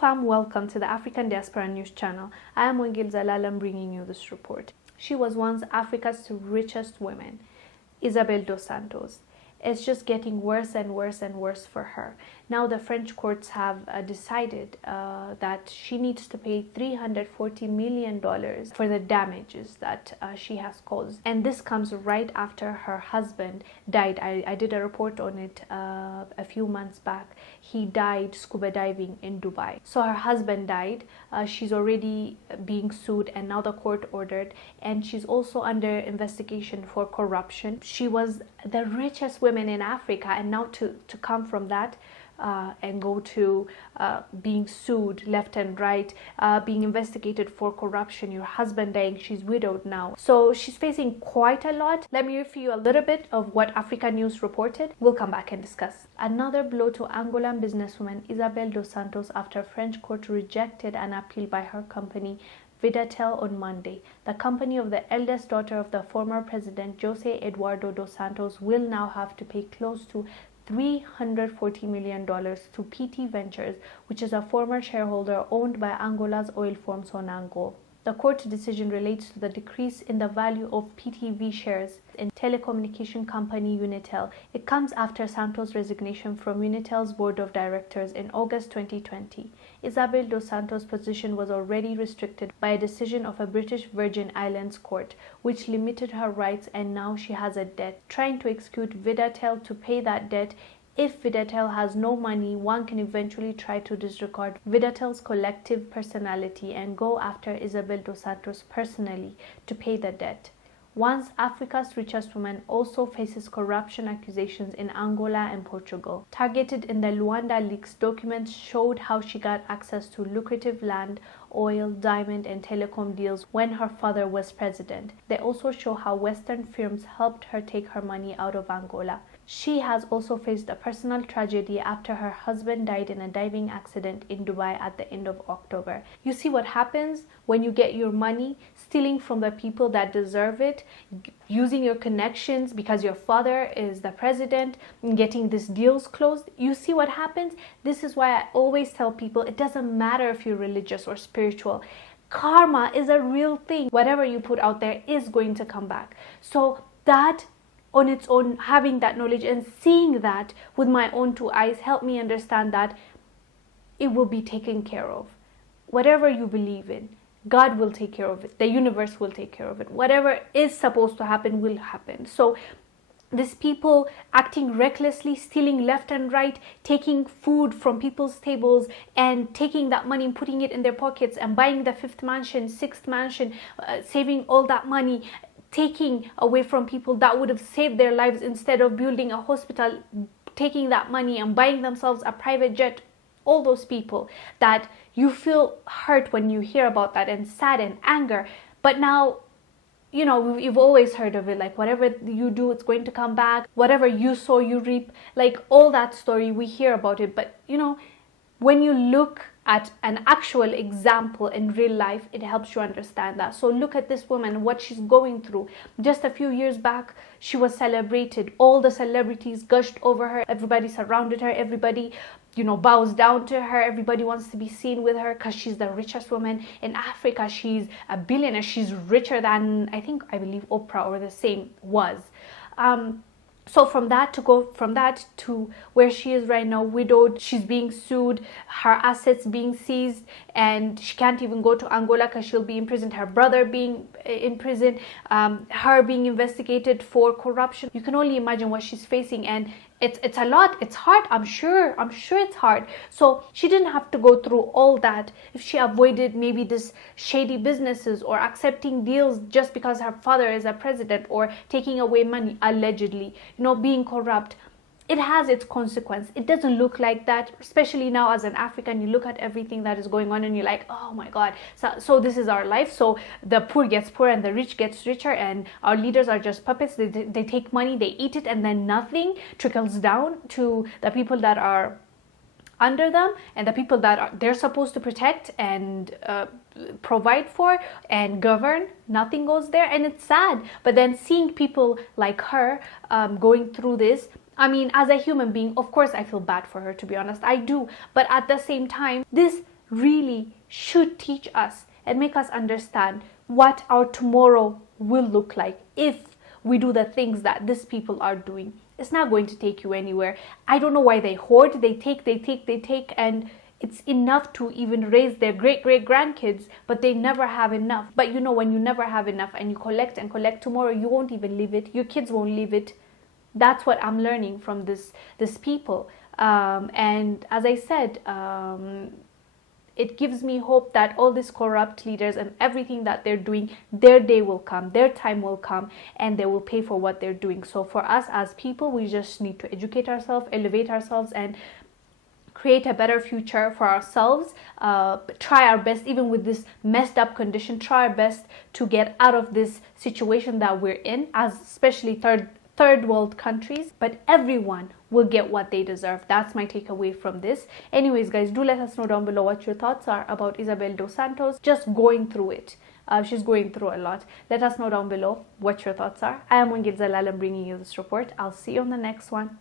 fam, welcome to the African Diaspora News channel. I am Wengil Zalalam bringing you this report. She was once Africa's richest woman, Isabel Dos Santos. It's just getting worse and worse and worse for her. Now the French courts have decided that she needs to pay $340 million for the damages that she has caused. And this comes right after her husband died. I did a report on it a few months back. He died scuba diving in Dubai. So her husband died. She's already being sued, and now the court ordered. And she's also under investigation for corruption. She was the richest woman in Africa, and now to come from that and go to being sued left and right, being investigated for corruption, your husband dying, she's widowed now. So she's facing quite a lot. Let me read you a little bit of what Africa News reported. We'll come back and discuss. Another blow to Angolan businesswoman Isabel Dos Santos after French court rejected an appeal by her company Vidatel on Monday. The company of the eldest daughter of the former president Jose Eduardo dos Santos will now have to pay close to $340 million to PT Ventures, which is a former shareholder owned by Angola's oil firm Sonangol. The court decision relates to the decrease in the value of PTV shares in telecommunication company Unitel. It comes after Santos' resignation from Unitel's board of directors in August 2020. Isabel Dos Santos' position was already restricted by a decision of a British Virgin Islands court, which limited her rights, and now she has a debt. Trying to execute Vidatel to pay that debt. If Vidatel has no money, one can eventually try to disregard Vidatel's collective personality and go after Isabel Dos Santos personally to pay the debt. Once Africa's richest woman also faces corruption accusations in Angola and Portugal. Targeted in the Luanda leaks, documents showed how she got access to lucrative land, oil, diamond, and telecom deals when her father was president. They also show how Western firms helped her take her money out of Angola. She has also faced a personal tragedy after her husband died in a diving accident in Dubai at the end of October. You see what happens when you get your money, stealing from the people that deserve it, using your connections because your father is the president, and getting these deals closed. You see what happens? This is why I always tell people it doesn't matter if you're religious or spiritual. Karma is a real thing. Whatever you put out there is going to come back. So that on its own, having that knowledge and seeing that with my own two eyes helped me understand that it will be taken care of. Whatever you believe in, God will take care of it. The universe will take care of it. Whatever is supposed to happen will happen. So these people acting recklessly, stealing left and right, taking food from people's tables and taking that money and putting it in their pockets and buying the fifth mansion, sixth mansion, saving all that money, taking away from people that would have saved their lives instead of building a hospital, taking that money and buying themselves a private jet. All those people that you feel hurt when you hear about that, and sad and anger. But now, you know, you've always heard of it, like whatever you do, it's going to come back. Whatever you sow, you reap. Like all that story, we hear about it. But, you know, when you look at an actual example in real life, it helps you understand that. So look at this woman, what she's going through. Just a few years back, she was celebrated. All the celebrities gushed over her. Everybody surrounded her. Everybody, you know, bows down to her. Everybody wants to be seen with her because she's the richest woman in Africa. She's a billionaire. She's richer than, I believe Oprah or the same was. So from that to where she is right now, widowed, she's being sued, her assets being seized, and she can't even go to Angola because she'll be imprisoned, her brother being in prison, her being investigated for corruption. You can only imagine what she's facing, and it's a lot. It's hard. I'm sure it's hard. So she didn't have to go through all that if she avoided maybe this shady businesses or accepting deals just because her father is a president, or taking away money allegedly, you know, being corrupt. It has its consequence. It doesn't look like that, especially now as an African. You look at everything that is going on and you're like, oh my God, so this is our life. So the poor gets poor and the rich gets richer, and our leaders are just puppets. They take money, they eat it, and then nothing trickles down to the people that are under them and the people that they're supposed to protect and provide for and govern. Nothing goes there, and it's sad. But then seeing people like her going through this, I mean, as a human being, of course I feel bad for her, to be honest. I do. But at the same time, this really should teach us and make us understand what our tomorrow will look like if we do the things that these people are doing. It's not going to take you anywhere. I don't know why they hoard, they take, and it's enough to even raise their great-great-grandkids, but they never have enough. But you know, when you never have enough and you collect and collect, tomorrow you won't even leave it, your kids won't leave it. That's what I'm learning from this people. And as I said, it gives me hope that all these corrupt leaders and everything that they're doing, their day will come, their time will come, and they will pay for what they're doing. So for us as people, we just need to educate ourselves, elevate ourselves, and create a better future for ourselves. Try our best, even with this messed up condition, try our best to get out of this situation that we're in, as especially third world countries. But everyone will get what they deserve. That's my takeaway from this. Anyways, guys, do let us know down below what your thoughts are about Isabel Dos Santos just going through it. She's going through a lot. Let us know down below what your thoughts are. I am Wingid Zalal, bringing you this report. I'll see you on the next one.